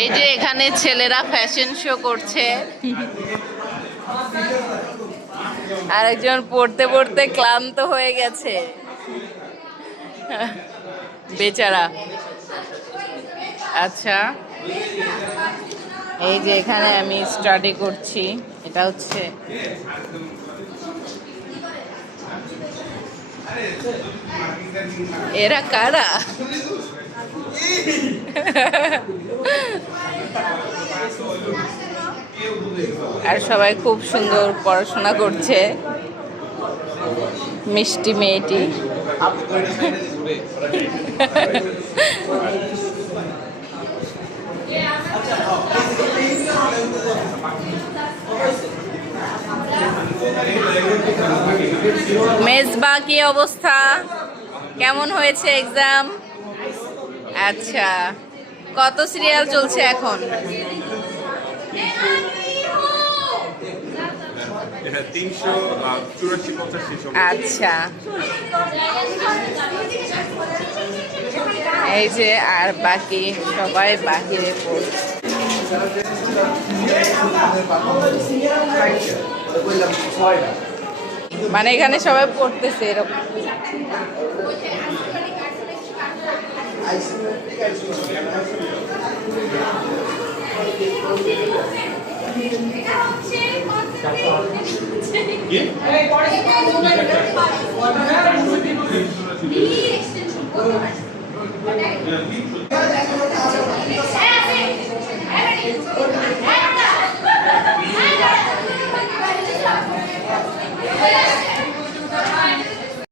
এই যে এখানে ছেলেরা ফ্যাশন শো করছে, আরেকজন পড়তে পড়তে ক্লান্ত হয়ে গেছে বেচারা। আচ্ছা, এই যে এখানে আমি স্টাডি করছি, এটা হচ্ছে এরা কারা? আর সবাই খুব সুন্দর পড়াশোনা করছে। মিষ্টি মেয়েটি মেজবা, কি অবস্থা? কেমন হয়েছে এক্সাম? আচ্ছা, কত সিরিয়াল চলছে এখন? আচ্ছা, এই যে আর বাকি সবাই বাহিরে পড়ছে। মানে এখানে সবাই পড়তেছে এরকম।